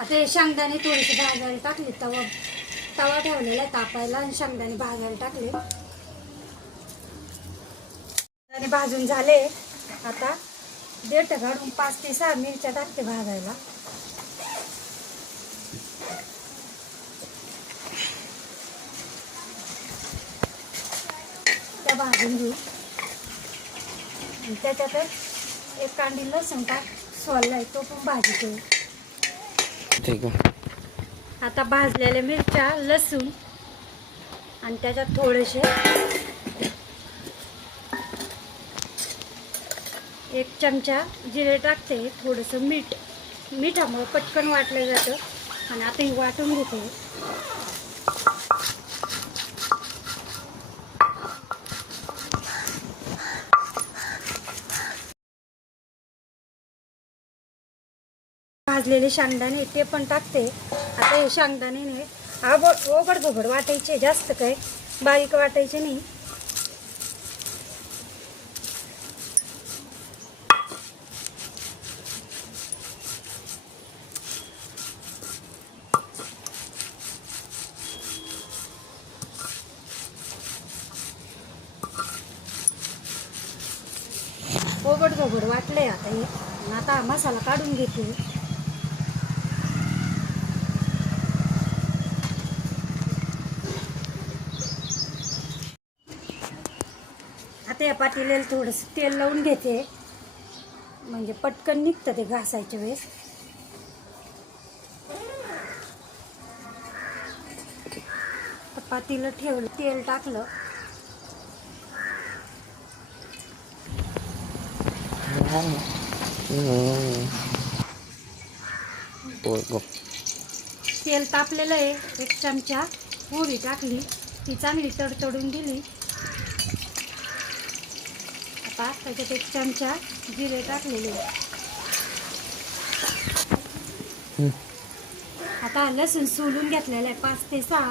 आता हे शेंगदाणे थोडेसे भाजायला टाकले. तवा ठेवलेला आहे तापायला आणि शेंगदाणे भाजायला टाकले आणि भाजून झाले. आता देठ काढून 5 ते 6 मिरच्या टाकते भाजायला. त्या भाजून घेऊ आणि त्याच्यातच एक कांडी लसूण सोललाय तो पण भाजतो. ठीक आहे. आता भाजलेल्या मिरच्या लसूण आणि त्याच्यात थोडेसे 1 चमचा जिरे टाकते. थोडंसं मिठामुळे पटकन वाटलं जातं. आणि आता ही वाटून घेते. भाजलेले शेंगदाणे ते पण टाकते. आता हे शेंगदाणे ओबड वाटायचे, जास्त काय बारीक वाटायचे नाही. ओबड वाटले. आता हा मसाला काढून घेते. आता या पातेल्याला थोडंसं तेल लावून घेते, म्हणजे पटकन निघतं ते घासायच्या वेळेस. पातेलं ठेवलं, तेल टाकलं. तेल तापलेलं आहे. 1 चमचा मोहरी टाकली, ती चांगली तडतडून दिली. आता त्याच्यात 1 चमचा जिरे टाकलेले. आता लसूण सोलून घेतलेला आहे. 5 ते 6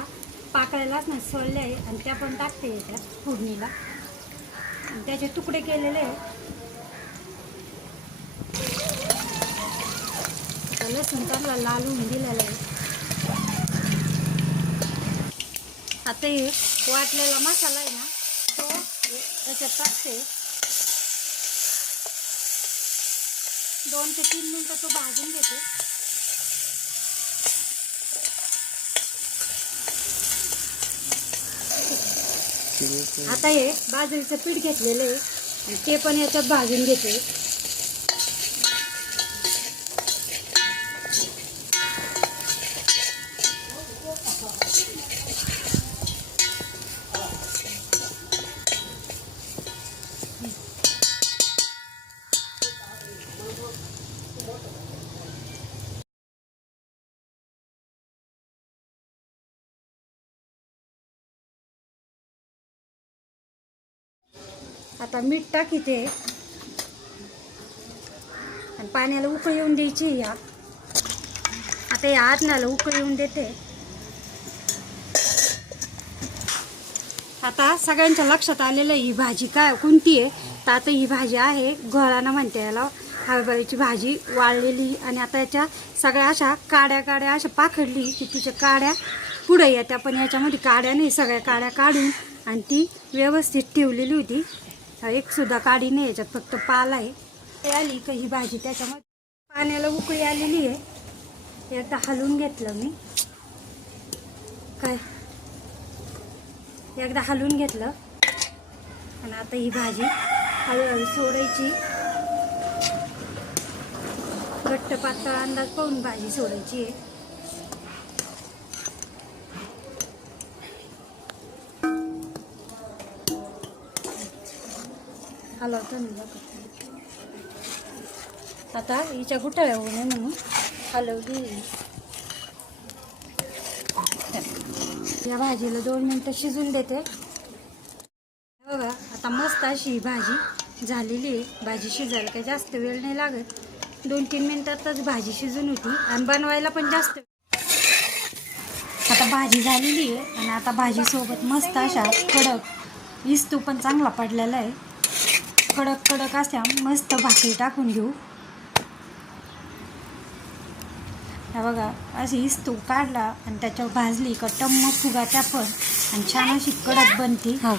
पाकळ्यालाच ना सोलले आहे आणि त्या पण टाकते याच्यात फोडणीला. आणि त्याचे तुकडे केलेले आहे. लसूण चांगला लाल होऊन दिलेला आहे. आता हे वाटलेला मसाला आहे ना तो त्याच्यात टाकते. 2 ते 3 मिनिटं तो भाजून घेते. आता हे बाजरीचं पीठ घेतलेलं आहे आणि ते पण याच्यात भाजून घेते. आता मीठ टाकीते आणि पाण्याला उकळी येऊन द्यायची. आता या आदनाला उकळी येऊन देते. आता सगळ्यांच्या लक्षात आलेलं ही भाजी काय कोणती आहे. तर आता ही भाजी आहे घोळाना म्हणते याला, हरभऱ्याची भाजी वाळलेली. आणि आता याच्या सगळ्या अशा काड्या अशा पाखडली की तुझ्या काड्या पुढे येत्या, पण याच्यामध्ये काड्या नाही. सगळ्या काड्या काढून आणि ती व्यवस्थित ठेवलेली होती. एक सुद्धा काडी नाही याच्यात, फक्त पाल आहे. आली का ही भाजी त्याच्यामध्ये पाण्याला उकळी आलेली आहे. एकदा हलवून घेतलं मी, काय एकदा हलवून घेतलं आणि आता ही भाजी हळूहळू सोडायची. घट्ट पातळ अंदाज पाहून भाजी सोडायची आहे. हलवतो मी. आता हिच्या गुठळ्या होऊ नये म्हणून हलवली. या भाजीला 2 मिनटं शिजून देते. बघा आता मस्त अशी भाजी झालेली आहे. भाजी शिजायला काही जास्त वेळ नाही लागत. 2-3 मिनटातच भाजी शिजून होती आणि बनवायला पण जास्त. आता भाजी झालेली आहे आणि आता भाजीसोबत मस्त अशा कडक इस्तू पण चांगला पडलेला आहे. कडक अशा मस्त भाकरी टाकून घेऊ. हा बघा अशी इस्तू काढला आणि त्याच्यावर भाजली का टम्म फुगाच्या पण आणि छान अशी कडक बनती. हा